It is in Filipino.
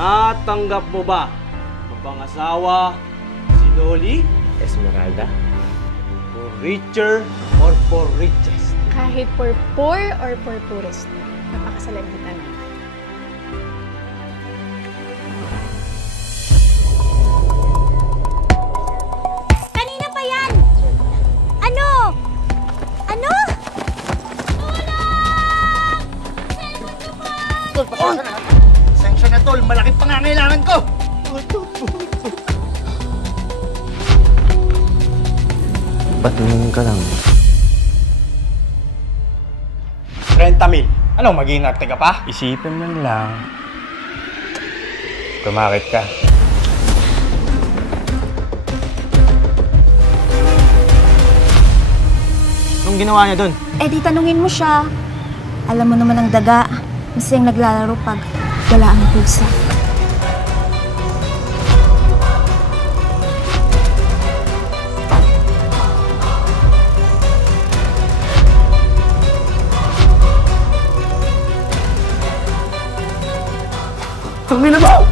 Natanggap mo ba mapangasawa si Loli Esmeralda? For richer or for richest? Kahit for poor or for poorest, napakasalan kita na. Kanina pa yan! Ano? Ano? Tulong! Tol, pasensya na. Pasensya na, Tol. Malaking pangangailangan ko. Ba't naman ka lang? 30,000. Ano, mag-iinarte ka pa? Isipin mo lang. Kumakit ka. Anong ginawa niya doon? Eh di tanungin mo siya. Alam mo naman ang daga. Masayang naglalaro pag wala ang pusa. Tangina mo!